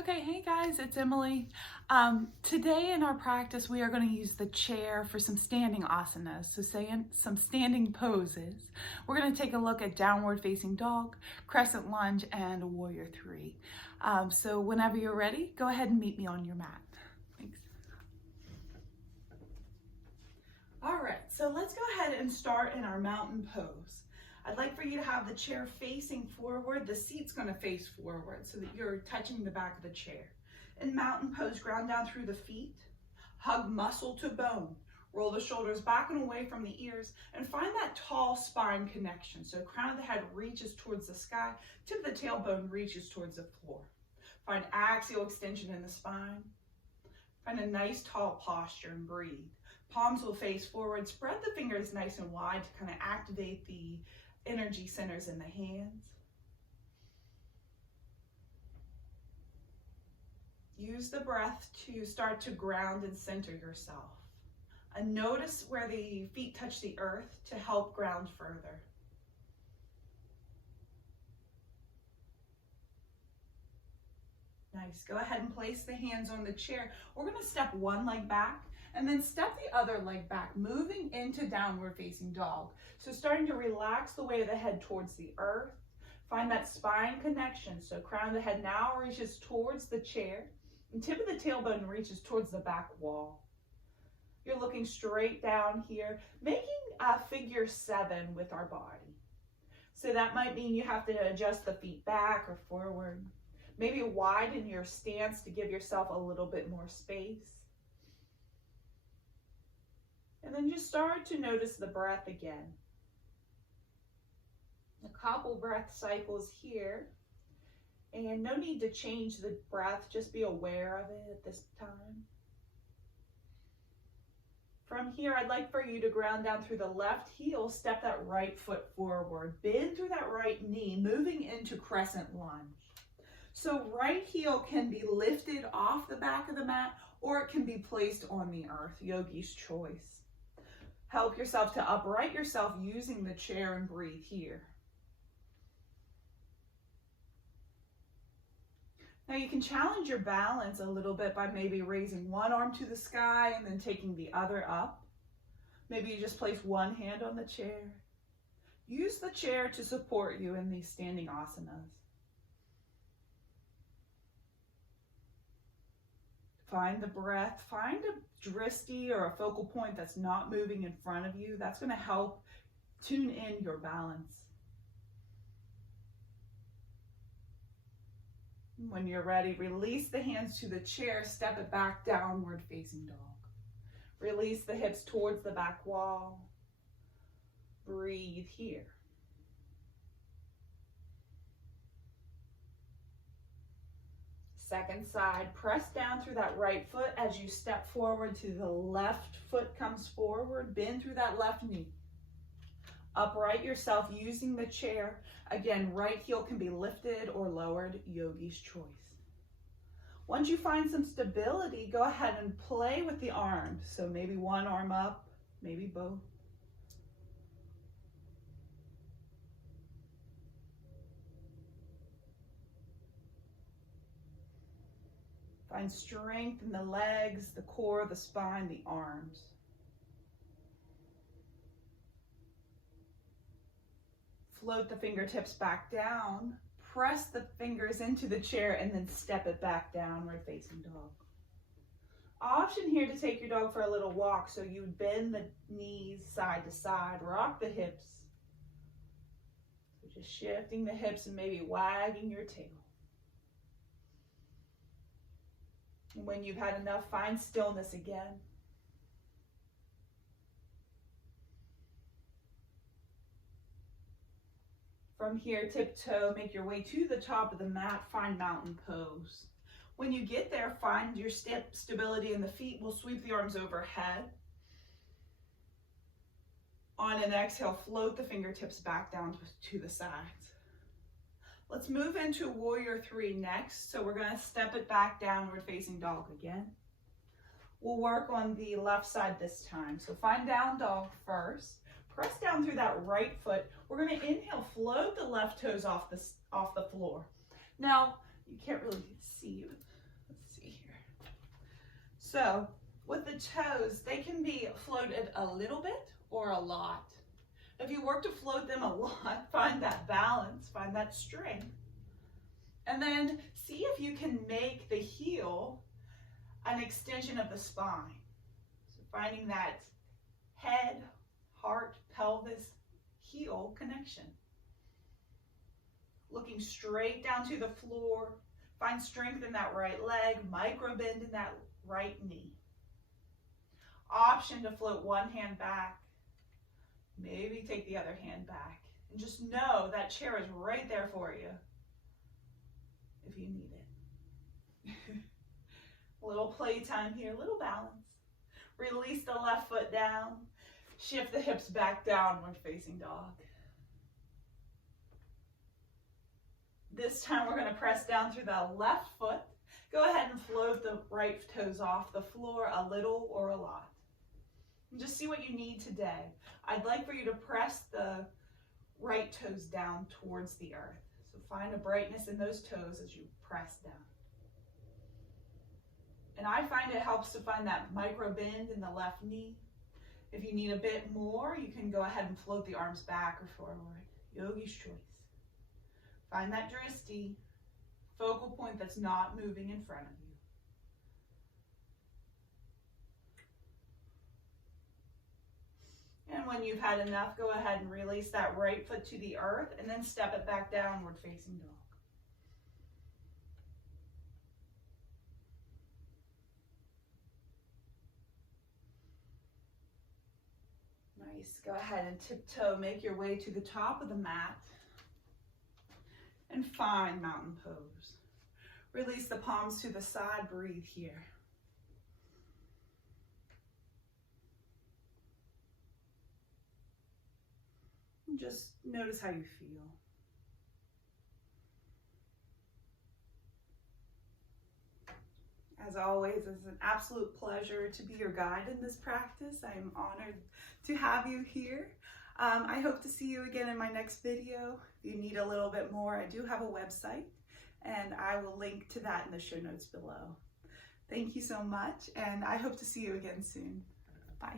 Okay, hey guys, it's Emily. Today in our practice, we are going to use the chair for some standing asanas, so some standing poses. We're going to take a look at downward facing dog, crescent lunge, and warrior three. So whenever you're ready, go ahead and meet me on your mat. Thanks. All right, so let's go ahead and start in our mountain pose. I'd like for you to have the chair facing forward. The seat's going to face forward so that you're touching the back of the chair. In mountain pose, ground down through the feet, hug muscle to bone, roll the shoulders back and away from the ears, and find that tall spine connection. So crown of the head reaches towards the sky, tip of the tailbone reaches towards the floor. Find axial extension in the spine. Find a nice tall posture and breathe. Palms will face forward. Spread the fingers nice and wide to kind of activate the energy centers in the hands. Use the breath to start to ground and center yourself. And notice where the feet touch the earth to help ground further. Nice. Go ahead and place the hands on the chair. We're going to step one leg back and then step the other leg back, moving into downward facing dog. So starting to relax the weight of the head towards the earth. Find that spine connection. So crown of the head now reaches towards the chair and tip of the tailbone reaches towards the back wall. You're looking straight down here, making a figure 7 with our body. So that might mean you have to adjust the feet back or forward. Maybe widen your stance to give yourself a little bit more space. And then just start to notice the breath again. A couple breath cycles here. And no need to change the breath, just be aware of it at this time. From here, I'd like for you to ground down through the left heel, step that right foot forward, bend through that right knee, moving into crescent lunge. So right heel can be lifted off the back of the mat or it can be placed on the earth, yogi's choice. Help yourself to upright yourself using the chair and breathe here. Now you can challenge your balance a little bit by maybe raising one arm to the sky and then taking the other up. Maybe you just place one hand on the chair. Use the chair to support you in these standing asanas. Find the breath, find a drishti or a focal point that's not moving in front of you. That's going to help tune in your balance. When you're ready, release the hands to the chair, step it back, downward facing dog. Release the hips towards the back wall. Breathe here. Second side, press down through that right foot as you step forward to the left foot comes forward, bend through that left knee. Upright yourself using the chair. Again, right heel can be lifted or lowered, yogi's choice. Once you find some stability, go ahead and play with the arms. So maybe one arm up, maybe both. Find strength in the legs, the core, the spine, the arms. Float the fingertips back down. Press the fingers into the chair and then step it back downward facing dog. Option here to take your dog for a little walk. So you would bend the knees side to side, rock the hips. So just shifting the hips and maybe wagging your tail. And when you've had enough, find stillness again. From here, tiptoe, make your way to the top of the mat, find mountain pose. When you get there, find your stability in the feet. We'll sweep the arms overhead. On an exhale, float the fingertips back down to the sides. Let's move into warrior three next. So we're going to step it back downward facing dog again. We'll work on the left side this time. So find down dog first. Press down through that right foot. We're going to inhale, float the left toes off the floor. Now, you can't really see So with the toes, they can be floated a little bit or a lot. If you work to float them a lot, find that balance, find that strength. And then see if you can make the heel an extension of the spine. So finding that head, heart, pelvis, heel connection. Looking straight down to the floor. Find strength in that right leg, micro bend in that right knee. Option to float one hand back. Maybe take the other hand back. And just know that chair is right there for you if you need it. A little playtime here, a little balance. Release the left foot down. Shift the hips back downward facing dog. This time we're going to press down through the left foot. Go ahead and float the right toes off the floor a little or a lot. And just see what you need today. I'd like for you to press the right toes down towards the earth. So find a brightness in those toes as you press down. And I find it helps to find that micro bend in the left knee. If you need a bit more, you can go ahead and float the arms back or forward. Yogi's choice. Find that drishti, focal point that's not moving in front of you. And when you've had enough, go ahead and release that right foot to the earth and then step it back downward facing dog. Nice. Go ahead and tiptoe, make your way to the top of the mat. And find mountain pose. Release the palms to the side, breathe here. And just notice how you feel. As always, it's an absolute pleasure to be your guide in this practice. I am honored to have you here. I hope to see you again in my next video. If you need a little bit more, I do have a website, and I will link to that in the show notes below. Thank you so much, and I hope to see you again soon. Bye.